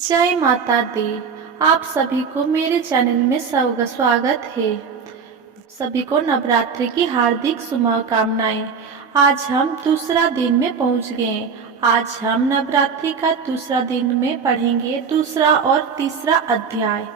जय माता दी। आप सभी को मेरे चैनल में स्वागत है। सभी को नवरात्रि की हार्दिक शुभकामनाएं। आज हम दूसरा दिन में पहुंच गए। आज हम नवरात्रि का दूसरा दिन में पढ़ेंगे दूसरा और तीसरा अध्याय।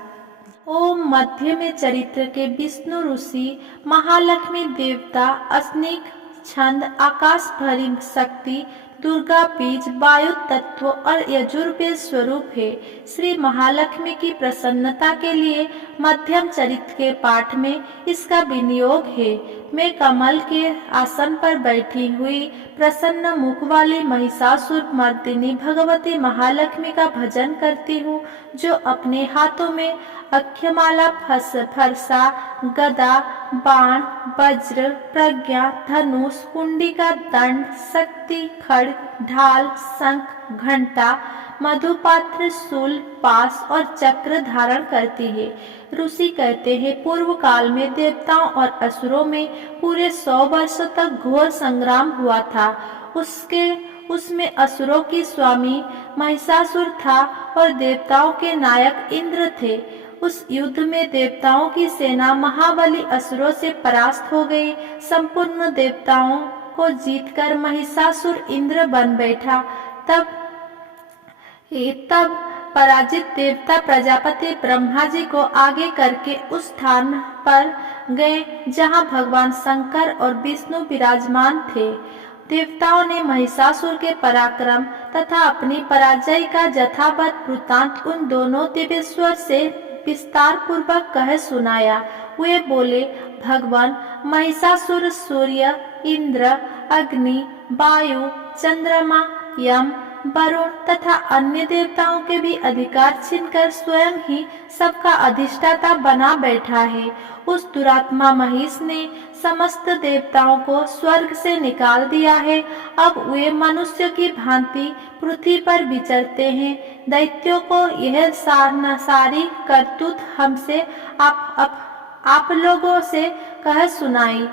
ओम मध्य में चरित्र के विष्णु ऋषि, महालक्ष्मी देवता, स्निग्ध छंद, आकाश भरी शक्ति, दुर्गा बीज, वायु तत्व और यजुर्वेद स्वरूप है। श्री महालक्ष्मी की प्रसन्नता के लिए मध्यम चरित्र के पाठ में इसका विनियोग है। मैं कमल के आसन पर बैठी हुई प्रसन्न मुख वाली महिषासुर मर्दिनी भगवती महालक्ष्मी का भजन करती हूँ, जो अपने हाथों में अक्षमाला, फरसा, गदा, बाण, वज्र, प्रज्ञा, धनुष, कुंडिका, दंड, शक्ति, खड्ग, ढाल, शंख, घंटा, मधुपात्र, शूल, पास और चक्र धारण करती है। ऋषि कहते हैं, पूर्व काल में देवताओं और असुरों में पूरे 100 वर्षों तक घोर संग्राम हुआ था। उसमें असुरों की स्वामी महिषासुर था और देवताओं के नायक इंद्र थे। उस युद्ध में देवताओं की सेना महाबली असुरों से परास्त हो गई। संपूर्ण देवताओं को जीतकर महिषासुर इंद्र बन बैठा। तब पराजित देवता प्रजापति ब्रह्मा जी को आगे करके उस स्थान पर गए जहां भगवान शंकर और विष्णु विराजमान थे। देवताओं ने महिषासुर के पराक्रम तथा अपनी पराजय का यथावत वृत्तांत उन दोनों दिव्येश्वर से विस्तार पूर्वक कह सुनाया। वे बोले, भगवान महिषासुर सूर्य, इंद्र, अग्नि, वायु, चंद्रमा, यम, वरुण तथा अन्य देवताओं के भी अधिकार छीनकर स्वयं ही सबका अधिष्ठाता बना बैठा है। उस दुरात्मा महिष ने समस्त देवताओं को स्वर्ग से निकाल दिया है। अब वे मनुष्य की भांति पृथ्वी पर विचरते हैं। दैत्यों को यह सारी करतूत हमसे आप लोगों से कह सुनाई।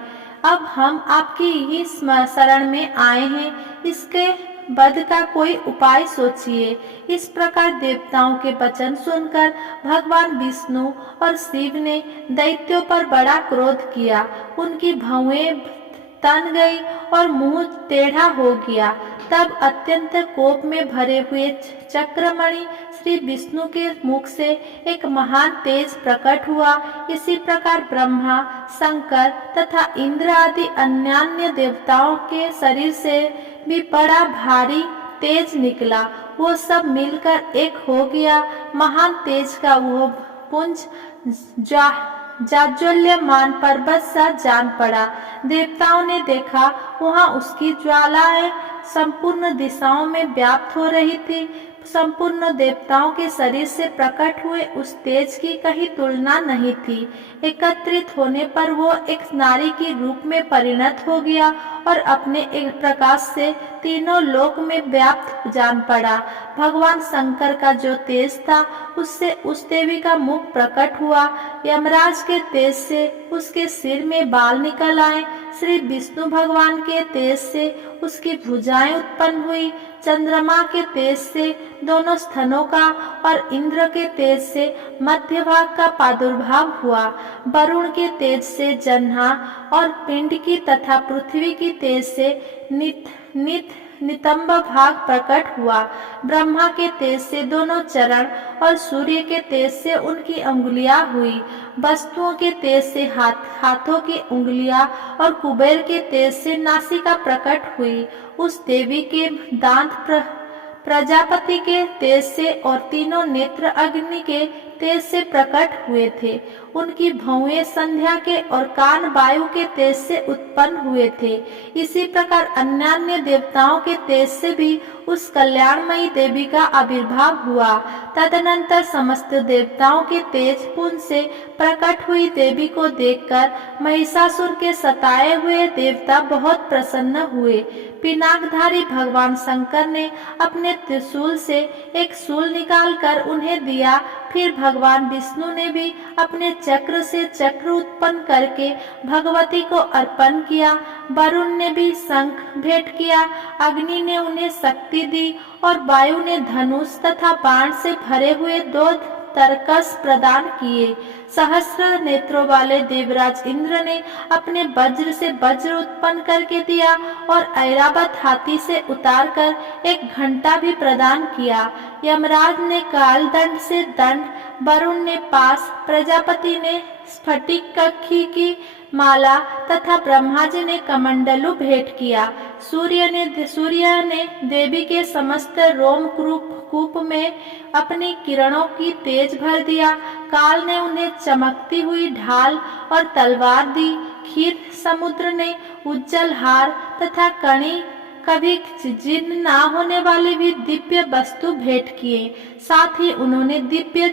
अब हम आपकी ही शरण में आए हैं। इसके वध का कोई उपाय सोचिए। इस प्रकार देवताओं के वचन सुनकर भगवान विष्णु और शिव ने दैत्यों पर बड़ा क्रोध किया। उनकी भौएं तन गई और मुंह टेढ़ा हो गया। तब अत्यंत कोप में भरे हुए चक्रमणि श्री विष्णु के मुख से एक महान तेज प्रकट हुआ। इसी प्रकार ब्रह्मा, शंकर तथा इंद्र आदि अन्य देवताओं के शरीर से भी बड़ा भारी तेज निकला। वो सब मिलकर एक हो गया। महान तेज का वो पुंज जाज्वल्यमान पर्वत सा जान पड़ा। देवताओं ने देखा, वहां उसकी ज्वालाएं संपूर्ण दिशाओं में व्याप्त हो रही थी। संपूर्ण देवताओं के शरीर से प्रकट हुए उस तेज की कहीं तुलना नहीं थी। एकत्रित होने पर वो एक नारी के रूप में परिणत हो गया और अपने एक प्रकाश से तीनों लोक में व्याप्त जान पड़ा। भगवान शंकर का जो तेज था, उससे उस देवी का मुख प्रकट हुआ। यमराज के तेज से उसके सिर में बाल निकल आए। श्री विष्णु भगवान के तेज से उसकी भुजाएं उत्पन्न हुई। चंद्रमा के तेज से दोनों स्तनों का और इंद्र के तेज से मध्य भाग का प्रादुर्भाव हुआ। वरुण के तेज से जन्हा और पिंड की तथा पृथ्वी की तेज से नितंब भाग प्रकट हुआ। ब्रह्मा के तेज से दोनों चरण और सूर्य के तेज से उनकी अंगुलियां हुई। वस्तुओं के तेज से हाथों की उंगलियां और कुबेर के तेज से नासिका प्रकट हुई। उस देवी के दांत प्रजापति के तेज से और तीनों नेत्र अग्नि के तेज से प्रकट हुए थे। उनकी भौएं संध्या के और कान वायु के तेज से उत्पन्न हुए थे। इसी प्रकार अन्य देवताओं के तेज से भी उस कल्याणमयी देवी का आविर्भाव हुआ। तदनंतर समस्त देवताओं के तेज पुंज से प्रकट हुई देवी को देखकर महिषासुर के सताए हुए देवता बहुत प्रसन्न हुए। पिनाकधारी भगवान शंकर ने अपने त्रिशूल से एक शूल निकालकर उन्हें दिया। फिर भगवान विष्णु ने भी अपने चक्र से चक्र उत्पन्न करके भगवती को अर्पण किया। वरुण ने भी शंख भेंट किया, अग्नि ने उन्हें शक्ति दी और वायु ने धनुष तथा बाण से भरे हुए 2 तरकस प्रदान किए। सहस्र नेत्रों वाले देवराज इंद्र ने अपने वज्र से वज्र उत्पन्न करके दिया और ऐरावत हाथी से उतारकर एक घंटा भी प्रदान किया। यमराज ने काल दंड से दंड, वरुण ने पास, प्रजापति ने स्फटिक कक्षी की माला तथा ब्रह्मा जी ने कमंडलू भेंट किया। सूर्य ने देवी के समस्त रोम कूप में अपनी किरणों की तेज भर दिया। काल ने उन्हें चमकती हुई ढाल और तलवार दी। क्षीर समुद्र ने उज्जवल हार तथा कणी, कभी जीर्ण ना होने वाले भी दिव्य वस्तु भेंट किए। साथ ही उन्होंने दिव्य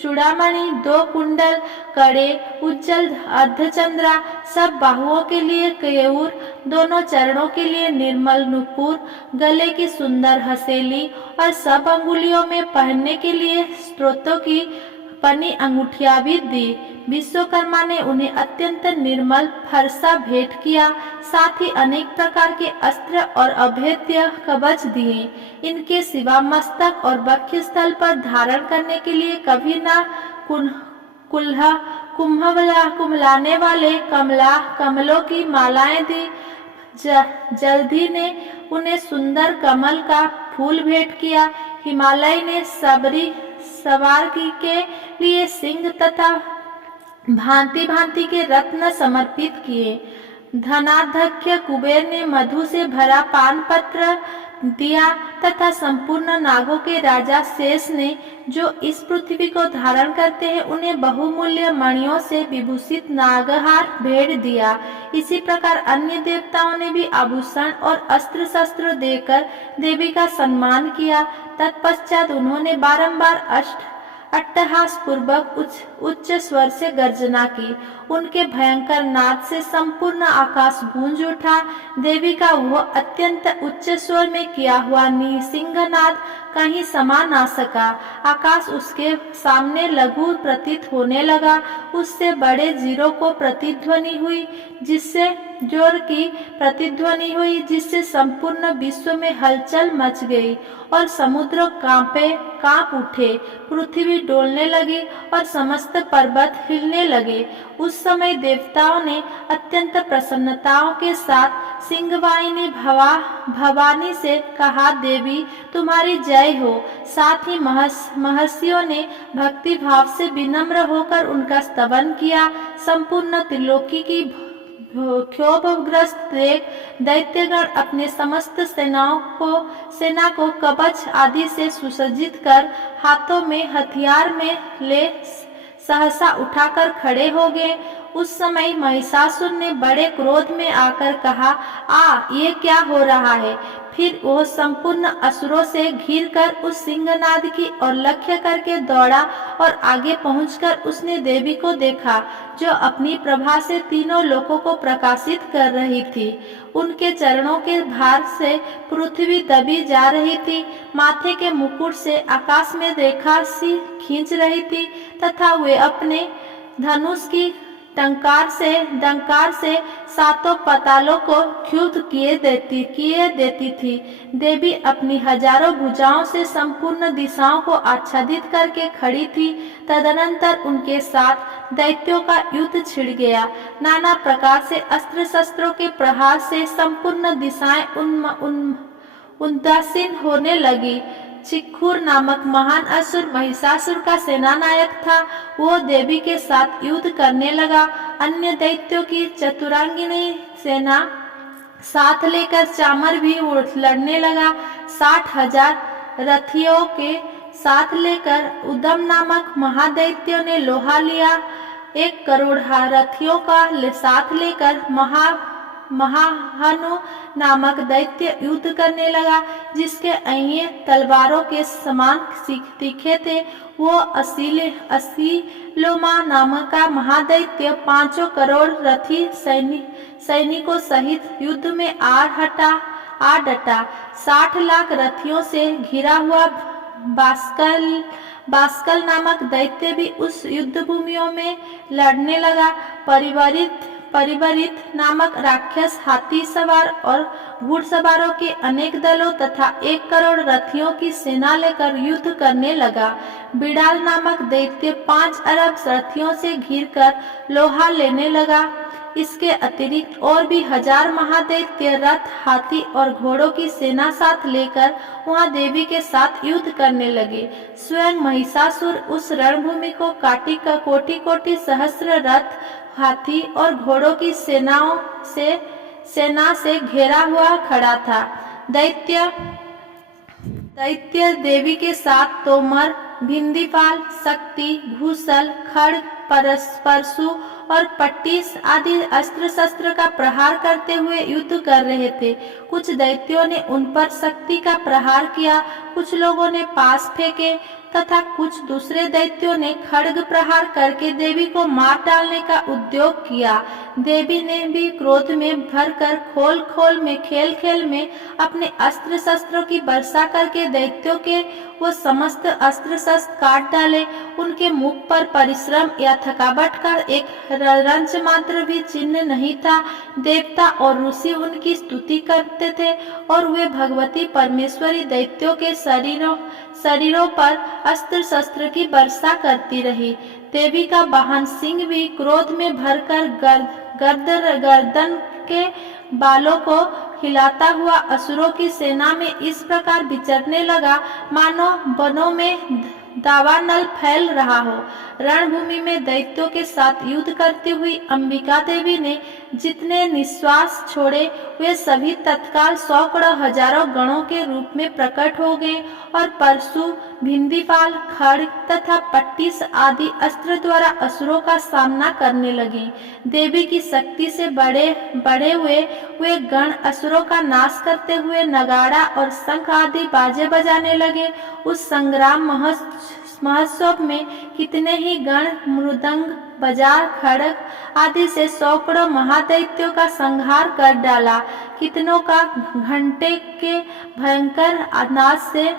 चूड़ामणि, 2 कुंडल, कड़े, उज्जवल अर्धचंद्रा, सब बाहुओं के लिए केयूर, दोनों चरणों के लिए निर्मल नुपुर, गले की सुंदर हसेली और सब अंगुलियों में पहनने के लिए स्त्रोतों की पनी अंगूठियां भी दी। विश्वकर्मा ने उन्हें अत्यंत निर्मल फरसा भेंट किया। साथ ही अनेक प्रकार के अस्त्र और अभेद्य कवच दिए। इनके सिवा मस्तक और वक्षस्थल पर धारण करने के लिए कभी न कुम्हलाने वाले कमलों की मालाएं दी। जल्दी ने उन्हें सुंदर कमल का फूल भेंट किया। हिमालय ने सवारी के लिए सिंह तथा भांति भांति के रत्न समर्पित किए। धनाध्यक्ष कुबेर ने मधु से भरा पान पत्र दिया तथा संपूर्ण नागों के राजा शेष ने, जो इस पृथ्वी को धारण करते हैं, उन्हें बहुमूल्य मणियों से विभूषित नागहार भेंट दिया। इसी प्रकार अन्य देवताओं ने भी आभूषण और अस्त्र शस्त्र देकर देवी का सम्मान किया। तत्पश्चात उन्होंने बारंबार अट्टहास पूर्वक उच्च स्वर से गर्जना की। उनके भयंकर नाद से संपूर्ण आकाश गूंज उठा। देवी का वह अत्यंत उच्च स्वर में किया हुआ सिंहनाद कहीं समा ना सका। आकाश उसके सामने लघु प्रतीत होने लगा। उससे बड़े जीरों को प्रतिध्वनि हुई, जिससे जोर की प्रतिध्वनि हुई, जिससे संपूर्ण विश्व में हलचल मच गई और समुद्र कांप उठे, पृथ्वी डोलने लगी और समस्त पर्वत हिलने लगे। उस समय देवताओं ने अत्यंत प्रसन्नताओं के साथ सिंहवाहिनी भवानी से कहा, देवी तुम्हारी जय हो। साथ ही महर्षियों ने भक्ति भाव से विनम्र होकर उनका स्तवन किया। संपूर्ण त्रिलोकी की क्षोभग्रस्त देख दैत्यगण अपने समस्त सेना को कवच आदि से सुसज्जित कर हाथों में हथियार में ले सहसा उठाकर खड़े हो गए। उस समय महिषासुर ने बड़े क्रोध में आकर कहा, ये क्या हो रहा है। फिर वह संपूर्ण असुरों से घिरकर उस सिंहनाद की ओर लक्ष्य करके दौड़ा और आगे पहुंचकर उसने देवी को देखा, जो अपनी प्रभा से तीनों लोकों को प्रकाशित कर रही थी। उनके चरणों के भार से पृथ्वी दबी जा रही थी। माथे के मुकुट से आकाश में रेखा सी खींच रही थी तथा वे अपने धनुष की डंकार से सातों पातालों को क्षुब्ध किए देती थी। देवी अपनी हजारों भुजाओं से संपूर्ण दिशाओं को आच्छादित करके खड़ी थी। तदनंतर उनके साथ दैत्यों का युद्ध छिड़ गया। नाना प्रकार से अस्त्र शस्त्रों के प्रहार से संपूर्ण दिशाएं उदासीन होने लगी। चिखुर नामक महान असुर महिषासुर का सेनानायक था। वो देवी के साथ युद्ध करने लगा। अन्य दैत्यों की चतुरांगिनी सेना साथ लेकर चामर भी लड़ने लगा। 60,000 रथियों के साथ लेकर उदम नामक महादैत्यों ने लोहा लिया। 1 करोड़ रथियों का साथ लेकर महाहनु नामक दैत्य युद्ध करने लगा, जिसके अहिए तलवारों के समान तीखे थे। वो असीलोमा नामक का महादैत्य 5 करोड़ रथी सैनिकों सहित युद्ध में आ डटा। 60 लाख रथियों से घिरा हुआ बास्कल नामक दैत्य भी उस युद्ध भूमियों में लड़ने लगा। परिवरित नामक राक्षस हाथी सवार और घुड़सवारों के अनेक दलों तथा 1 करोड़ रथियों की सेना लेकर युद्ध करने लगा। बिडाल नामक दैत्य 5 अरब रथियों से घिरकर लोहा लेने लगा। इसके अतिरिक्त और भी 1000 महादैत्य रथ, हाथी और घोड़ों की सेना साथ लेकर वहां देवी के साथ युद्ध करने लगे। स्वयं महिषासुर उस रणभूमि को कोटि कोटि सहस्र रथ, हाथी और घोड़ों की सेना से घेरा हुआ खड़ा था। दैत्य देवी के साथ तोमर, भिंदीपाल, शक्ति, घूसल, खड्ग, परशु और पट्टिस आदि अस्त्र शस्त्र का प्रहार करते हुए युद्ध कर रहे थे। कुछ दैत्यों ने उन पर शक्ति का प्रहार किया, कुछ लोगों ने पास फेंके तथा कुछ दूसरे दैत्यों ने खड्ग प्रहार करके देवी को मार डालने का उद्योग किया। देवी ने भी क्रोध में भरकर खेल खेल में अपने अस्त्र शस्त्रों की वर्षा करके दैत्यों के वो समस्त अस्त्र शस्त्र काट डाले। उनके मुख पर परिश्रम या थकावट का एक रंच मात्र भी चिन्ह नहीं था। देवता और ऋषि उनकी स्तुति करते थे और वे भगवती परमेश्वरी दैत्यों के शरीरों पर अस्त्र शस्त्र की वर्षा करती रही। देवी का वाहन सिंह भी क्रोध में भरकर गर्दन के बालों को हिलाता हुआ असुरों की सेना में इस प्रकार विचरने लगा मानो वनों में दावानल फैल रहा हो। रणभूमि में दैत्यों के साथ युद्ध करती हुई अंबिका देवी ने जितने निश्वास छोड़े वे सभी तत्काल सैकड़ों हजारों गणों के रूप में प्रकट हो गए और परशु, भिंदीपाल, खड्ग तथा पट्टिस आदि अस्त्र द्वारा असुरों का सामना करने लगे। देवी की शक्ति से बढ़े हुए वे गण असुरों का नाश करते हुए नगाड़ा और शंख आदि बाजे बजाने लगे। उस संग्राम महोत्सव में कितने ही गण मृदंग, बाजार, खड्ग आदि से सैकड़ों महादैत्यों का संहार कर डाला। कितनों का घंटे के भयंकर आनाद से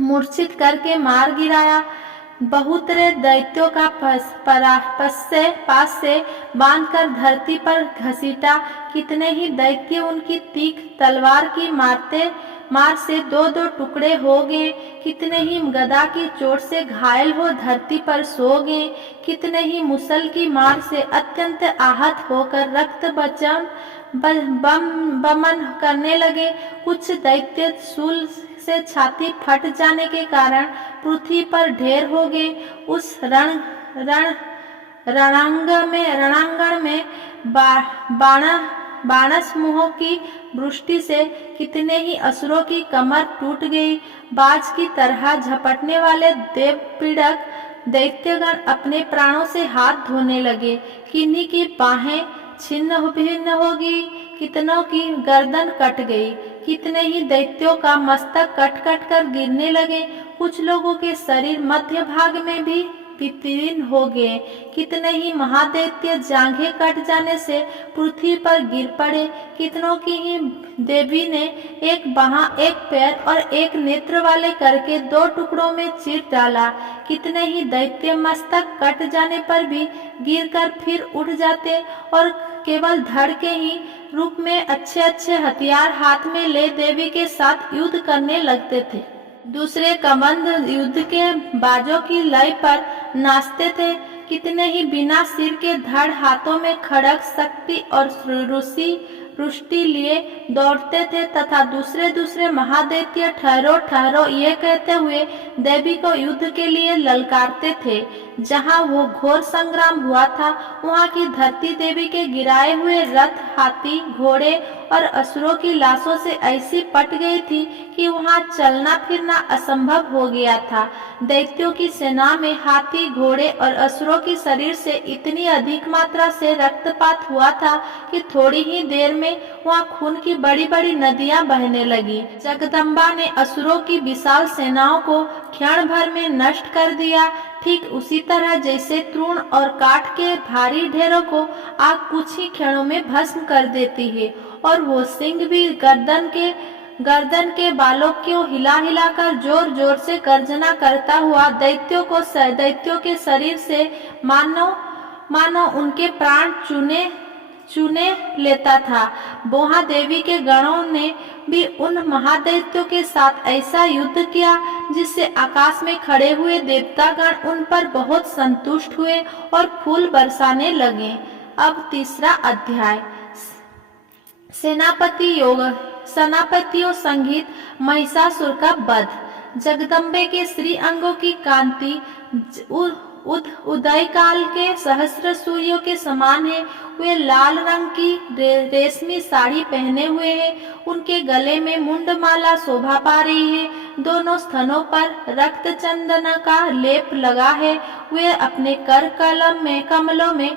मूर्छित करके मार गिराया। बहुतरे दैत्यों का पास से बांधकर धरती पर घसीटा। कितने ही दैत्य उनकी तीख तलवार की मार से 2-2 टुकड़े हो गए। कितने ही गदा की चोट से घायल हो धरती पर सो गए। कितने ही मुसल की मार से अत्यंत आहत होकर रक्त बमन करने लगे। कुछ दैत्य शूल से छाती फट जाने के कारण पृथ्वी पर ढेर हो गए। उस रणांगण में बाणसमूहों की वृष्टि से कितने ही असुरों की कमर टूट गई। बाज की तरह झपटने वाले देवपीड़क दैत्यगण अपने प्राणों से हाथ धोने लगे। किन्हीं की बाहें छिन्न भिन्न हो गई, कितनों की गर्दन कट गई। कितने ही दैत्यों का मस्तक कट कट कर गिरने लगे। कुछ लोगों के शरीर मध्य भाग में भी वितीर्ण हो गए। कितने ही महादैत्य जांघें कट जाने से पृथ्वी पर गिर पड़े। कितनों की ही देवी ने एक बाह, एक पैर और एक नेत्र वाले करके 2 टुकड़ों में चीर डाला। कितने ही दैत्य मस्तक कट जाने पर भी गिरकर फिर उठ जाते और केवल धड़ के ही रूप में अच्छे अच्छे हथियार हाथ में ले देवी के साथ युद्ध करने लगते थे। दूसरे कबंध युद्ध के बाजों की लय पर नाचते थे। कितने ही बिना सिर के धड़ हाथों में खड्ग, शक्ति और रुष्टि लिए दौड़ते थे तथा दूसरे महादैत्य ठहरो ठहरो ये कहते हुए देवी को युद्ध के लिए ललकारते थे। जहाँ वो घोर संग्राम हुआ था वहाँ की धरती देवी के गिराए हुए रथ, हाथी, घोड़े और असुरों की लाशों से ऐसी पट गई थी कि वहाँ चलना फिरना असंभव हो गया था। दैत्यों की सेना में हाथी, घोड़े और असुरों की शरीर से इतनी अधिक मात्रा से रक्तपात हुआ था कि थोड़ी ही देर में वहाँ खून की बड़ी बड़ी नदियां बहने लगी। जगदम्बा ने असुरों की विशाल सेनाओं को क्षण भर में नष्ट कर दिया। ठीक उसी तरह जैसे तृण और काठ के भारी ढेरों को आग कुछ ही क्षणों में भस्म कर देती है और वो सिंह भी गर्दन के बालों को हिला हिलाकर जोर जोर से गर्जना करता हुआ दैत्यों के शरीर से मानो उनके प्राण चूने लेता था। बोहा देवी के गणों ने भी उन महादैत्यों के साथ ऐसा युद्ध किया जिससे आकाश में खड़े हुए देवतागण उन पर बहुत संतुष्ट हुए और फूल बरसाने लगे। अब तीसरा अध्याय, सेनापतियों संगीत, महिषासुर का वध। जगदम्बे के श्री अंगों की कांति उदय काल के सहस्र सूर्यों के समान है। वे लाल रंग की रेशमी साड़ी पहने हुए हैं। उनके गले में मुंडमाला शोभा पा रही है। दोनों स्तनों पर रक्त चंदन का लेप लगा है। वे अपने कर कमलों में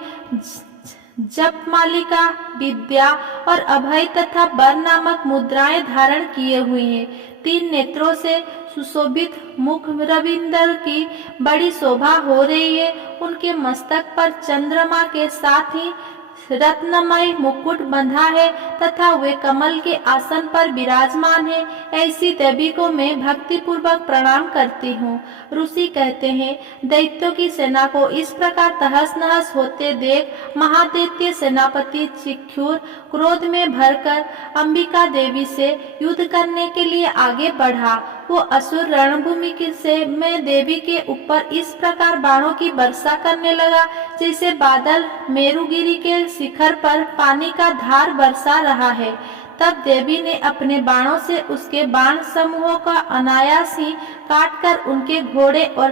जपमालिका, विद्या और अभय तथा वर नामक मुद्राएं धारण किए हुए हैं। 3 नेत्रों से सुशोभित मुख रविंदर की बड़ी शोभा हो रही है। उनके मस्तक पर चंद्रमा के साथ ही रत्नमय मुकुट बंधा है तथा वे कमल के आसन पर विराजमान है। ऐसी देवी को मैं भक्ति पूर्वक प्रणाम करती हूँ। ऋषि कहते हैं, दैत्यों की सेना को इस प्रकार तहस नहस होते देख महादैत्य सेनापति चिख्यूर क्रोध में भरकर अंबिका देवी से युद्ध करने के लिए आगे बढ़ा। वो असुर रणभूमि में देवी के ऊपर इस प्रकार बाणों की वर्षा करने लगा जैसे बादल मेरुगिरी के शिखर पर पानी का धार बरसा रहा है। तब देवी ने अपने बाणों से उसके बाण समूहों का अनायास ही काटकर उनके घोड़े और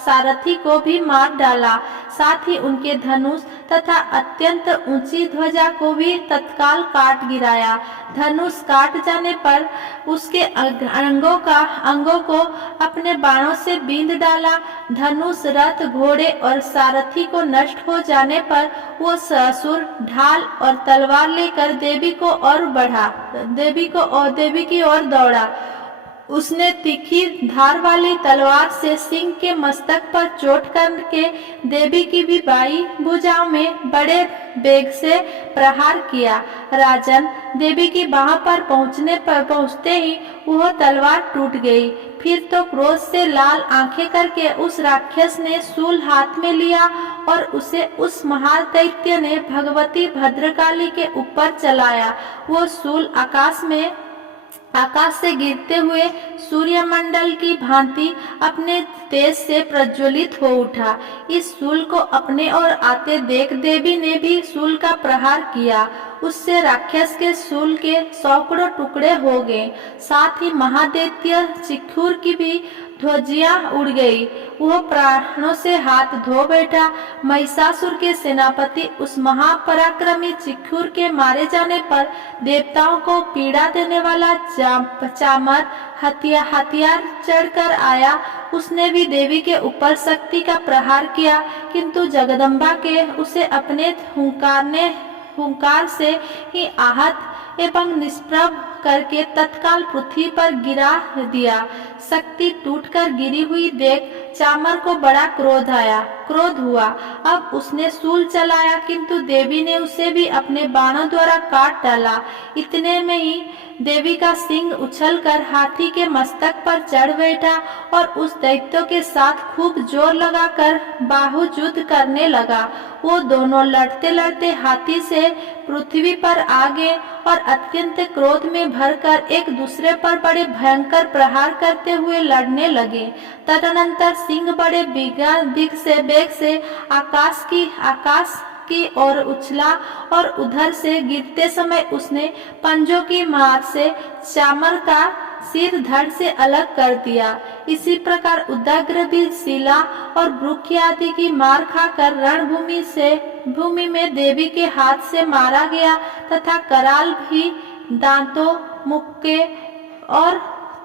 सारथी को भी मार डाला। साथ ही उनके धनुष तथा अत्यंत ऊंची ध्वजा को भी तत्काल काट गिराया। धनुष काट जाने पर उसके अंगों को अपने बाणों से बींध डाला। धनुष, रथ, घोड़े और सारथी को नष्ट हो जाने पर वो असुर ढाल और तलवार लेकर देवी की ओर दौड़ा। उसने तीखी धार वाली तलवार से सिंह के मस्तक पर चोट करके देवी की भी बाई भुजाओं में बड़े वेग से प्रहार किया। राजन, देवी की बाह पर पहुंचते ही वह तलवार टूट गई। फिर तो क्रोध से लाल आंखें करके उस राक्षस ने शूल हाथ में लिया और उसे उस महादैत्य ने भगवती भद्रकाली के ऊपर चलाया। वो शूल आकाश से गिरते हुए सूर्यमंडल की भांति अपने तेज से प्रज्वलित हो उठा। इस शूल को अपने ओर आते देख देवी ने भी शूल का प्रहार किया। उससे राक्षस के शूल के सैकड़ों टुकड़े हो गए। साथ ही महादैत्य चिख्यूर की भी ध्वजियां उड़ गई। वह प्राणों से हाथ धो बैठा। महिषासुर के सेनापति उस महापराक्रमी चिख्यूर के मारे जाने पर देवताओं को पीड़ा देने वाला चामर हथियार चढ़कर आया। उसने भी देवी के ऊपर शक्ति का प्रहार किया, किंतु जगदम्बा के उसे अपने हुंकार से ही आहत एवं निष्प्रभ करके तत्काल पृथ्वी पर गिरा दिया। शक्ति टूटकर गिरी हुई देख चामर को बड़ा क्रोध हुआ। अब उसने शूल चलाया, किंतु देवी ने उसे भी अपने बाणों द्वारा काट डाला। इतने में ही देवी का सिंह उछलकर हाथी के मस्तक पर चढ़ बैठा और उस दैत्यों के साथ खूब जोर लगाकर बाहु युद्ध करने लगा। वो दोनों लड़ते लड़ते हाथी से पृथ्वी पर आ गए और अत्यंत क्रोध में भरकर एक दूसरे पर बड़े भयंकर प्रहार करते हुए लड़ने लगे। तदनंतर सिंह बड़े वेग से आकाश की ओर उछला और उधर से गिरते समय उसने पंजों की मार से चामर का सिर धड़ से अलग कर दिया। इसी प्रकार उदग्र भी शिला और वृक्ष आदि की मार खाकर रणभूमि में देवी के हाथ से मारा गया तथा कराल भी दांतों, मुक्के और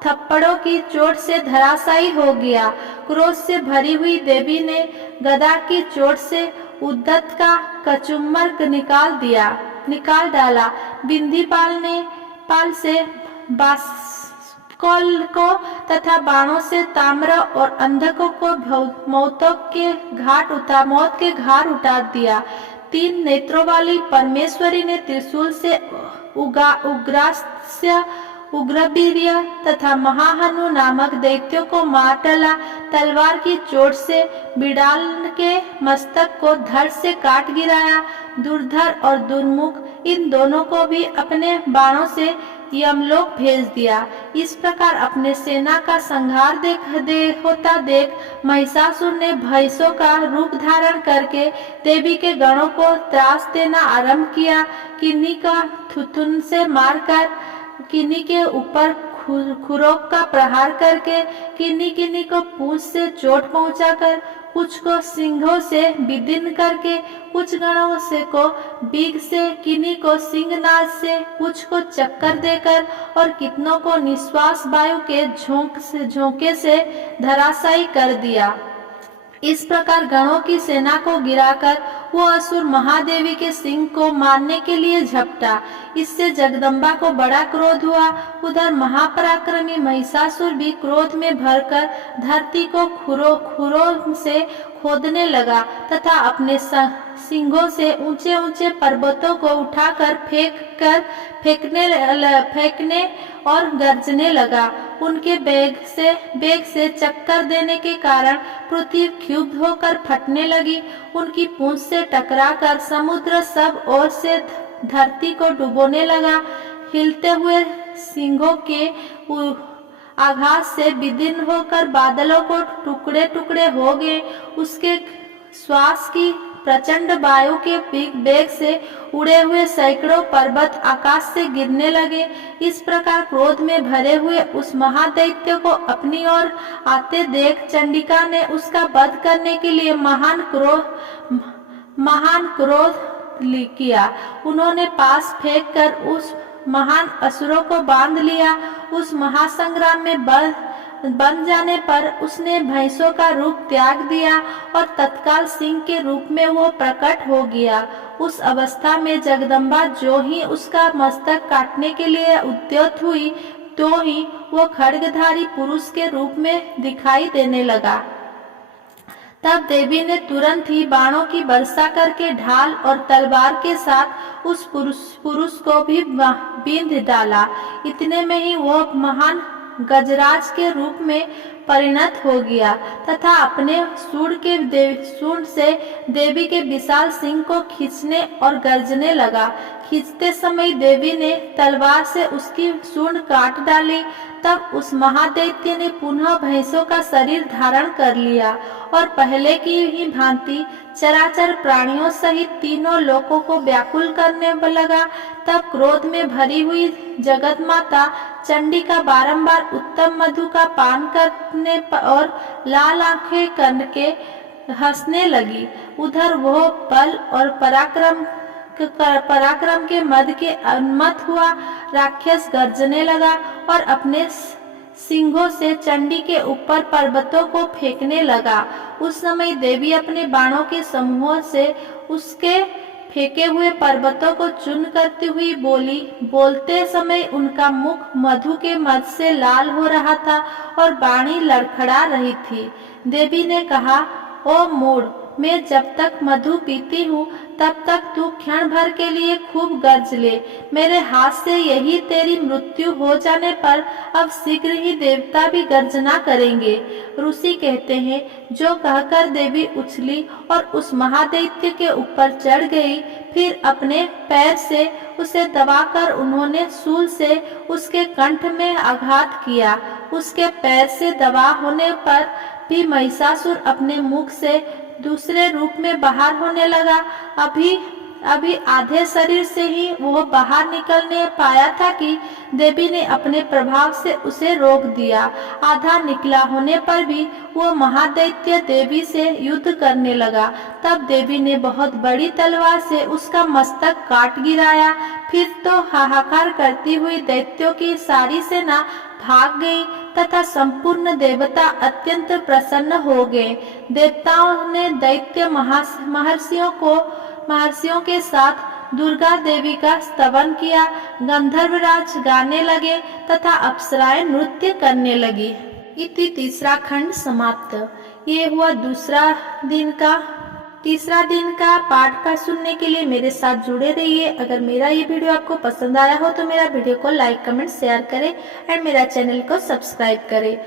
थप्पड़ों की चोट से धराशायी हो गया। क्रोध से भरी हुई देवी ने गदा की चोट से उद्धत का कचुम्बर निकाल डाला। बिंदीपाल से बाष्कल को तथा बाणों से ताम्र और अंधकों को मौत के घाट उतार दिया। 3 नेत्रों वाली परमेश्वरी ने त्रिशूल से उग्रवीर्य तथा महाहनु नामक दैत्यों को मार डाला। तलवार की चोट से बिडाल के मस्तक को धड़ से काट गिराया। दुर्धर और दुर्मुख इन दोनों को भी अपने बाणों से यमलोक भेज दिया। इस प्रकार अपने सेना का संहार होता देख महिषासुर ने भैंसों का रूप धारण करके देवी के गणों को त्रास देना आरंभ किया। किन्हीं का थुथुन से मारकर, किन्हीं के ऊपर खुरोक का प्रहार करके, किन्हीं को पूंछ से चोट पहुंचाकर, कुछ को सिंघों से विदीर्ण करके, कुछ गणों से को बीग से, किन्हीं को सिंहनाद से, कुछ को चक्कर देकर और कितनों को निश्वास वायु के झोंके से धराशायी कर दिया। इस प्रकार गणों की सेना को गिराकर वो असुर महादेवी के सिंह को मारने के लिए झपटा। इससे जगदम्बा को बड़ा क्रोध हुआ। उधर महापराक्रमी महिषासुर भी क्रोध में भरकर धरती को खुरों से खोदने लगा तथा अपने सिंगों से ऊंचे ऊंचे पर्वतों को उठाकर फेंकने और गरजने लगा। उनके बेग से चक्कर देने के कारण पृथ्वी क्षुब्ध होकर फटने लगी। उनकी पूंछ से टकराकर समुद्र सब ओर से धरती को डुबोने लगा। हिलते हुए सिंगों के आघात से विदीर्ण होकर बादलों को टुकड़े टुकड़े हो गए। उसके श्वास की प्रचंड वायु के वेग से उड़े हुए सैकड़ों पर्वत आकाश से गिरने लगे। इस प्रकार क्रोध में भरे हुए उस महादैत्य को अपनी ओर आते देख चंडिका ने उसका वध करने के लिए महान क्रोध किया। उन्होंने पास फेंक कर उस महान असुरों को बांध लिया। उस महासंग्राम में बन जाने पर उसने भैंसों का रूप त्याग दिया और तत्काल सिंह के रूप में वो प्रकट हो गया। उस अवस्था में जगदम्बा जो ही उसका मस्तक काटने के लिए उद्यत हुई, तो ही वो खड्गधारी पुरुष के रूप में दिखाई देने लगा। तब देवी ने तुरंत ही बाणों की वर्षा करके ढाल और तलवार के साथ उस पुरुष को भी बींध डाला। इतने में ही वह महान गजराज के रूप में परिणत हो गया तथा अपने सूंड से देवी के विशाल सिंह को खींचने और गर्जने लगा। खींचते समय देवी ने तलवार से उसकी सूंड काट डाली। तब उस महादैत्य ने पुनः भैंसों का शरीर धारण कर लिया और पहले की ही भांति चराचर प्राणियों सहित तीनों लोकों को व्याकुल करने लगा। तब क्रोध में भरी हुई जगत माता चंडिका बारंबार उत्तम मधु का पान करने और लाल आंखें करके हंसने लगी। उधर वो बल और पराक्रम के मद के उन्मत्त हुआ राक्षस गर्जने लगा और अपने सिंघों से चंडी के ऊपर पर्वतों को फेंकने लगा। उस समय देवी अपने बाणों के समूहों से उसके फेंके हुए पर्वतों को चूर्ण करती हुई बोली। बोलते समय उनका मुख मधु के मद से लाल हो रहा था और वाणी लड़खड़ा रही थी। देवी ने कहा, ओ मूढ़, मैं जब तक मधु पीती हूँ तब तक तू क्षण भर के लिए खूब गर्ज ले। मेरे हाथ से यही तेरी मृत्यु हो जाने पर अब शीघ्र ही देवता भी गर्जना करेंगे। ऋषि कहते हैं, जो कहकर देवी उछली और उस महादैत्य के ऊपर चढ़ गई। फिर अपने पैर से उसे दबाकर उन्होंने शूल से उसके कंठ में आघात किया। उसके पैर से दबा होने पर भी महिषासुर अपने मुख से दूसरे रूप में बाहर होने लगा। अभी आधे शरीर से ही वो बाहर निकलने पाया था कि देवी ने अपने प्रभाव से उसे रोक दिया। आधा निकला होने पर भी वो महादैत्य देवी से युद्ध करने लगा। तब देवी ने बहुत बड़ी तलवार से उसका मस्तक काट गिराया। फिर तो हाहाकार करती हुई दैत्यों की सारी सेना भाग गई तथा संपूर्ण देवता अत्यंत प्रसन्न हो गए। देवताओं ने दैत्य महर्षियों के साथ दुर्गा देवी का स्तवन किया। गंधर्वराज गाने लगे तथा अप्सराएं नृत्य करने लगी। इति तीसरा खंड समाप्त। ये हुआ दूसरा दिन का तीसरा दिन का पाठ का सुनने के लिए मेरे साथ जुड़े रहिए। अगर मेरा ये वीडियो आपको पसंद आया हो तो मेरा वीडियो को लाइक कमेंट शेयर करें और मेरा चैनल को सब्सक्राइब करें।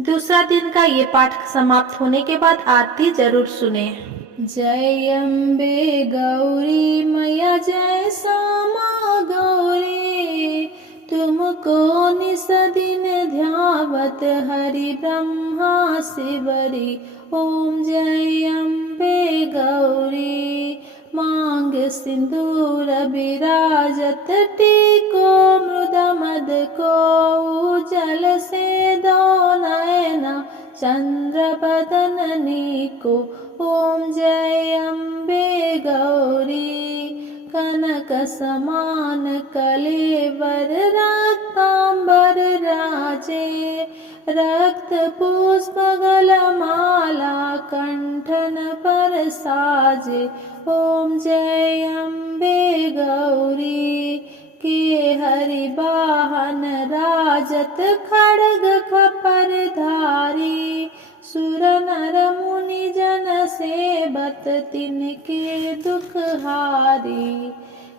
दूसरा दिन का ये पाठ समाप्त होने के बाद आरती जरूर सुने। जय अम्बे गौरी मैया जय श्यामा गौरी, तुमको निस दिन ध्यावत हरि ब्रह्मा शिवरी। ओम जय अम्बे गौरी, मांग सिंदूर विराजत टीको मृद मद को, जल से दो नयना चंद्र बदननी को। ओम जय अम्बे गौरी, कनक समान कलेवर रक्तांबर राजे, रक्त पुष्प गलमाला कंठन पर साजे। ओम जय अम्बे गौरी, के हरि वाहन राजत खड्ग खपर धारी, सुर नर मुनि जन सेवत तिनके दुख हारी।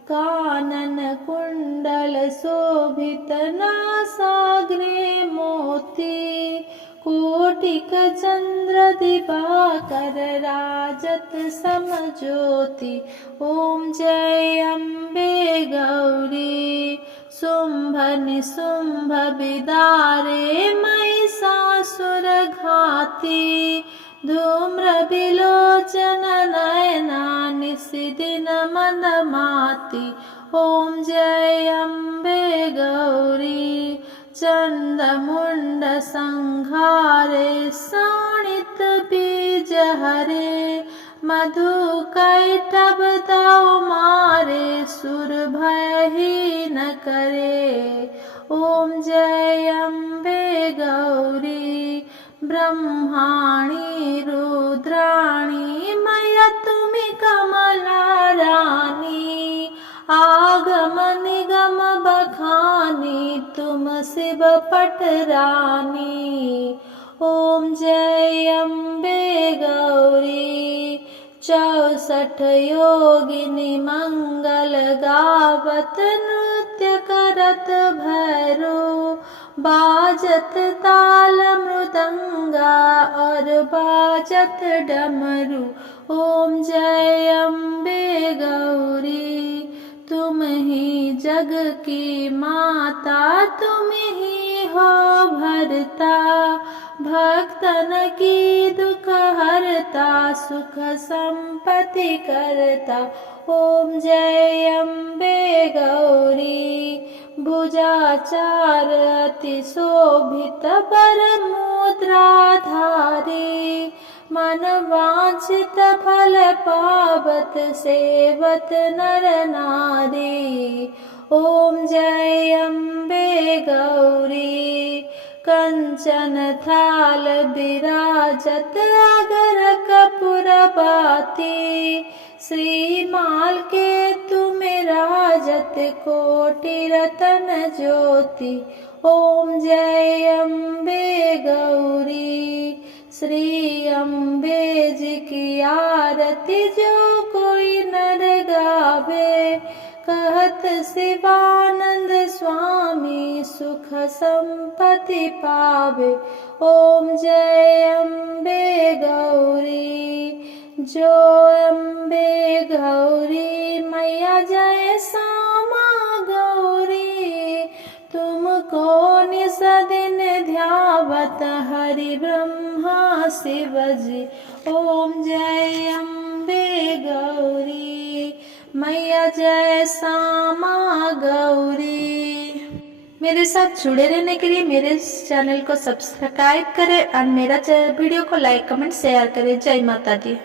कानन कुंडल शोभित नासाग्रे मोती, कोटिक चंद्र दिवाकर राजत समज्योति। ओम जय अम्बे गौरी, शुंभ निशुंभ विदारे महिषासुर घाती, धूम्र विलोचन नयना निशिदिन मदमाती। ओम जय अम्बे गौरी, चंद मुंड संघारे शोणित बीज हरे, मधु कैटभ दाउ मारे सुर भय ही न करे। ओम जय अम्बे गौरी, ब्रह्माणी रुद्राणी मैया तुमी कमला रानी, आगम निगम बखानी तुम शिव पटरानी। ओम जय अम्बे गौरी, 64 योगिनी मंगल गावत नृत्य करत भैरो, बाजत ताल मृदंगा और बाजत डमरू। ओम जय अम्बे गौरी, तुम ही जग की माता, तुम ही हो भरता, भक्तन की दुख हरता, सुख संपत्ति करता। ओम जय अम्बे गौरी, भुजाचार अति शोभित बर मुद्रा धारी, मन वांछित फल पावत सेवत नर नारी। ओम जय अम्बे गौरी, कंचन थाल विराजत अगर कपूर बाती, श्रीमाल के तुम राजत कोटि रतन ज्योति। ओम जय अम्बे गौरी, श्री अम्बे जी की आरती जो कोई नर गावे, कहत शिवानंद स्वामी सुख संपत्ति पावे। ओम जय अम्बे गौरी, जो अम्बे गौरी मैया जय श्यामा गौरी, तुमको निस दिन ध्यावत हरि ब्रह्मा शिव जी। ओम जय अम्बे गौरी मैया जय श्यामा गौरी। मेरे साथ जुड़े रहने के लिए मेरे चैनल को सब्सक्राइब करें और मेरा वीडियो को लाइक कमेंट शेयर करें। जय माता दी।